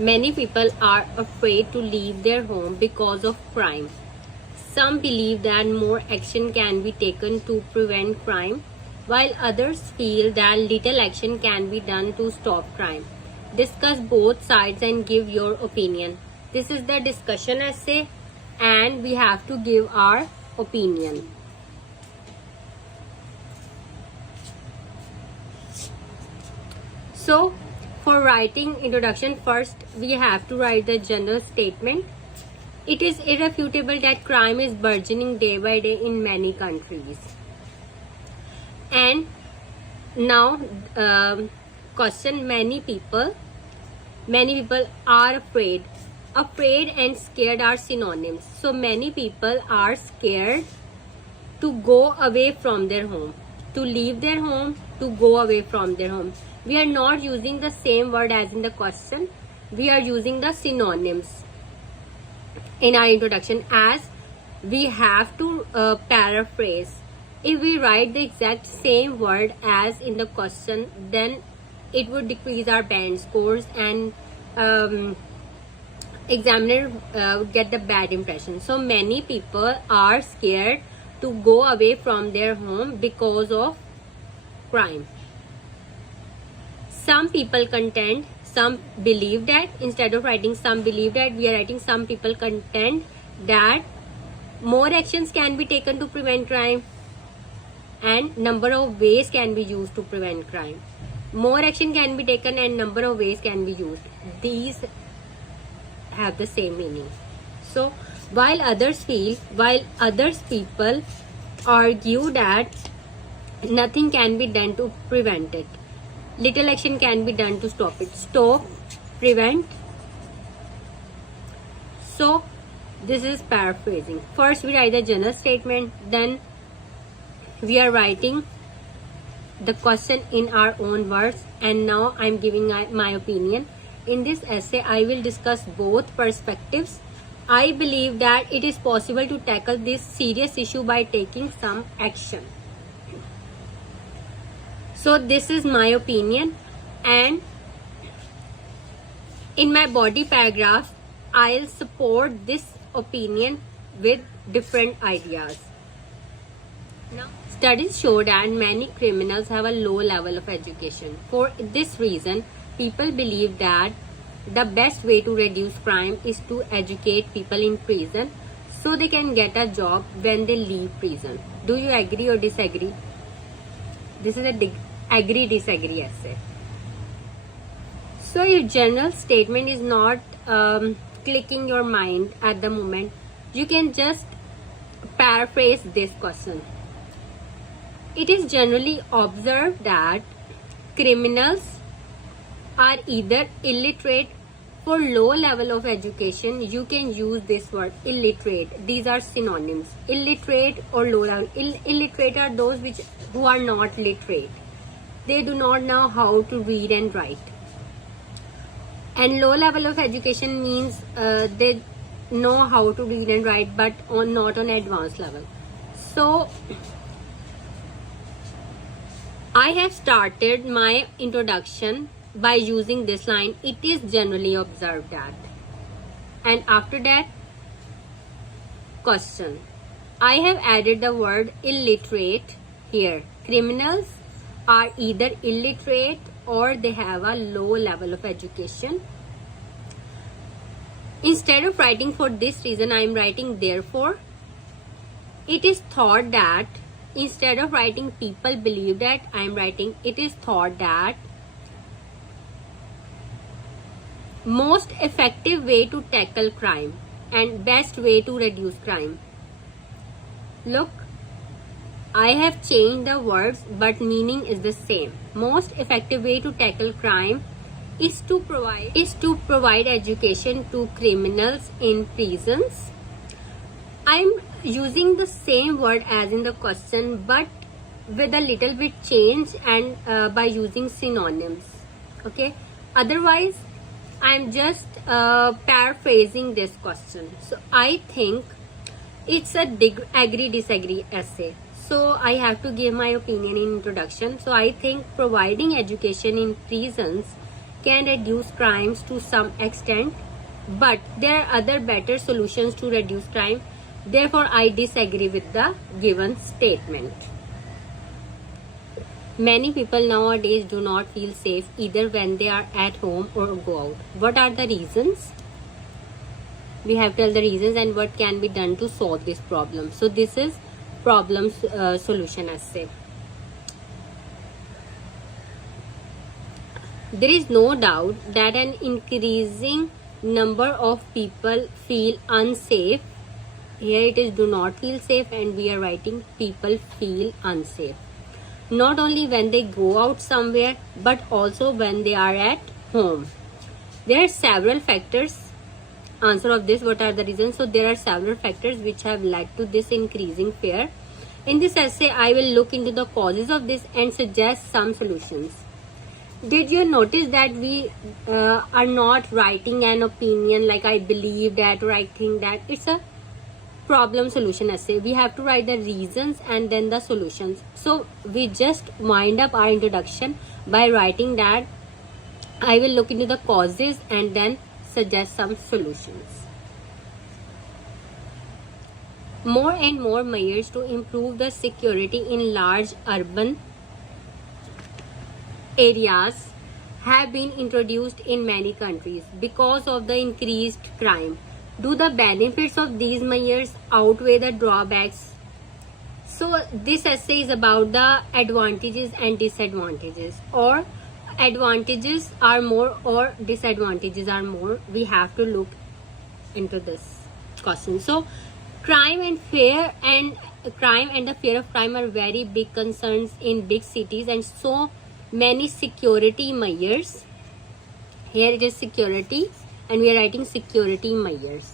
Many people are afraid to leave their home because of crime. Some believe that more action can be taken to prevent crime, while others feel that little action can be done to stop crime. Discuss both sides and give your opinion. This is the discussion essay, and we have to give our opinion. So, for writing introduction, first we have to write the general statement. It is irrefutable that crime is burgeoning day by day in many countries. And now, question: many people are afraid. Afraid and scared are synonyms. So many people are scared to go away from their home, to leave their home, to go away from their home. We are not using the same word as in the question. We are using the synonyms in our introduction, as we have to paraphrase. If we write the exact same word as in the question, then it would decrease our band scores, and examiner would get the bad impression. So many people are scared to go away from their home because of crime. Some people contend, some believe that, instead of writing some believe that, we are writing some people contend that more actions can be taken to prevent crime, and number of ways can be used to prevent crime. More action can be taken and number of ways can be used. These have the same meaning. So while others people argue that nothing can be done to prevent it, little action can be done to stop it. Stop, prevent. So this is paraphrasing. First we write the general statement, then we are writing the question in our own words, and now I'm giving my opinion. In this essay, I will discuss both perspectives. I believe that it is possible to tackle this serious issue by taking some action. So this is my opinion, and in my body paragraph, I'll support this opinion with different ideas. Now, studies show that many criminals have a low level of education. For this reason, people believe that the best way to reduce crime is to educate people in prison so they can get a job when they leave prison. Do you agree or disagree? This is a agree-disagree essay. So if general statement is not clicking your mind at the moment, you can just paraphrase this question. It is generally observed that criminals are either illiterate. For low level of education, you can use this word illiterate. These are synonyms. Illiterate or low level. Illiterate are those who are not literate. They do not know how to read and write. And low level of education means they know how to read and write, but not on advanced level. So I have started my introduction by using this line. It is generally observed that, and after that, question. I have added the word illiterate here. Criminals are either illiterate or they have a low level of education. Instead of writing for this reason, I am writing therefore. It is thought that, instead of writing people believe that, I am writing it is thought that most effective way to tackle crime and best way to reduce crime. Look, I have changed the words, but meaning is the same. Most effective way to tackle crime is to provide education to criminals in prisons. I'm using the same word as in the question, but with a little bit change, and by using synonyms. Okay. Otherwise, I'm just paraphrasing this question. So I think it's a agree-disagree essay. So I have to give my opinion in introduction. So I think providing education in prisons can reduce crimes to some extent, but there are other better solutions to reduce crime. Therefore, I disagree with the given statement. Many people nowadays do not feel safe either when they are at home or go out. What are the reasons? We have to tell the reasons and what can be done to solve this problem. So this is problem solution essay. There is no doubt that an increasing number of people feel unsafe. Here it is do not feel safe, and we are writing people feel unsafe. Not only when they go out somewhere, but also when they are at home. There are several factors. Answer of this, what are the reasons? So there are several factors which have led to this increasing fear. In this essay, I will look into the causes of this and suggest some solutions. Did you notice that we are not writing an opinion like I believe that or I think that? It's a problem solution essay. We have to write the reasons and then the solutions. So we just wind up our introduction by writing that I will look into the causes and then suggest some solutions. More and more measures to improve the security in large urban areas have been introduced in many countries because of the increased crime. Do the benefits of these measures outweigh the drawbacks? So this essay is about the advantages and disadvantages, or advantages are more or disadvantages are more. We have to look into this question. So crime and the fear of crime are very big concerns in big cities, and so many security measures. Here it is security, and we are writing security measures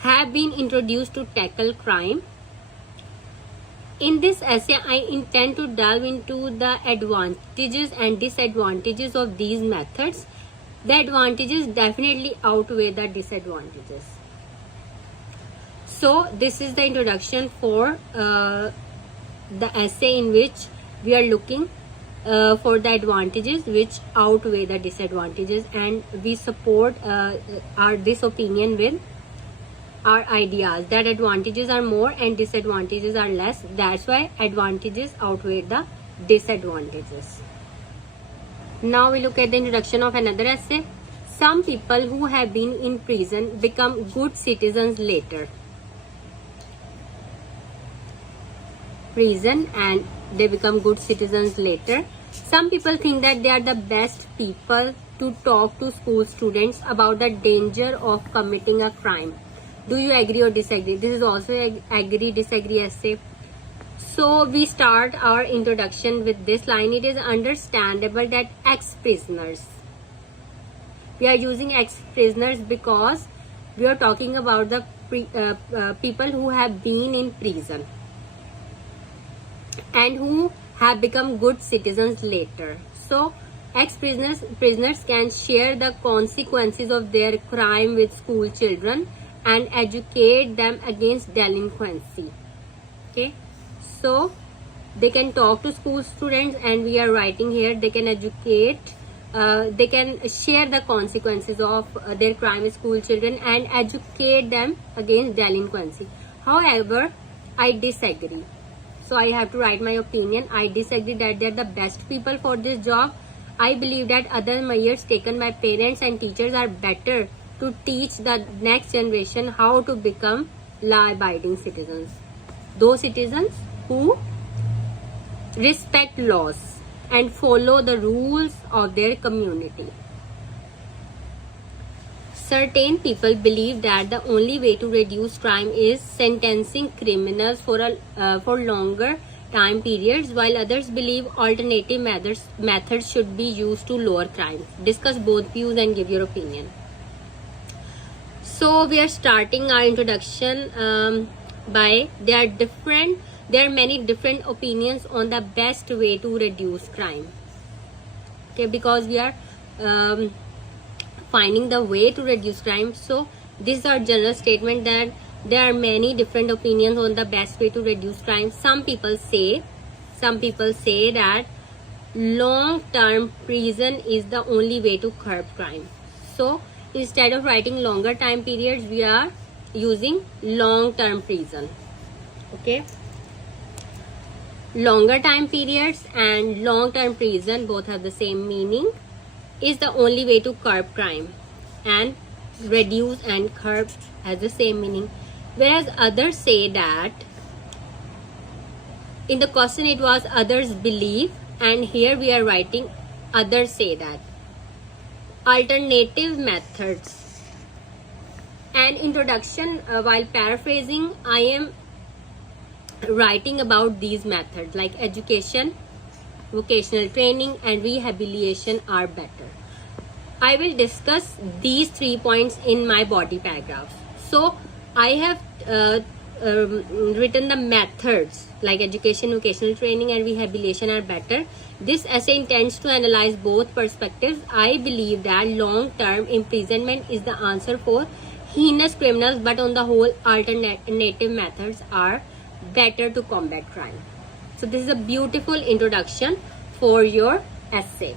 have been introduced to tackle crime. In this essay, I intend to delve into the advantages and disadvantages of these methods. The advantages definitely outweigh the disadvantages. So this is the introduction for the essay in which we are looking for the advantages which outweigh the disadvantages, and we support this opinion with our ideas that advantages are more and disadvantages are less. That's why advantages outweigh the disadvantages. Now we look at the introduction of another essay. Some people who have been in prison become good citizens later. Prison and they become good citizens later. Some people think that they are the best people to talk to school students about the danger of committing a crime. Do you agree or disagree? This is also an agree-disagree essay. So we start our introduction with this line. It is understandable that ex-prisoners. We are using ex-prisoners because we are talking about the people who have been in prison and who have become good citizens later. So ex-prisoners can share the consequences of their crime with school children and educate them against delinquency. Okay, so they can talk to school students, and we are writing here they can educate, they can share the consequences of their crime with school children and educate them against delinquency. However, I disagree. So I have to write my opinion. I disagree that they are the best people for this job. I believe that other measures taken by parents and teachers are better to teach the next generation how to become law-abiding citizens. Those citizens who respect laws and follow the rules of their community. Certain people believe that the only way to reduce crime is sentencing criminals for longer time periods, while others believe alternative methods should be used to lower crime. Discuss both views and give your opinion. So we are starting our introduction by there are many different opinions on the best way to reduce crime. Okay, because we are finding the way to reduce crime. So this is our general statement that there are many different opinions on the best way to reduce crime. Some people say that long-term prison is the only way to curb crime. So instead of writing longer time periods, we are using long-term prison. Okay, longer time periods and long-term prison both have the same meaning. Is the only way to curb crime, and reduce and curb has the same meaning. Whereas others say that, in the question it was others believe, and here we are writing others say that. Alternative methods. An introduction, while paraphrasing, I am writing about these methods like education, vocational training, and rehabilitation are better. I will discuss these 3 points in my body paragraphs. So I have written the methods like education, vocational training, and rehabilitation are better. This essay intends to analyze both perspectives. I believe that long-term imprisonment is the answer for heinous criminals, but on the whole, alternative methods are better to combat crime. So this is a beautiful introduction for your essay.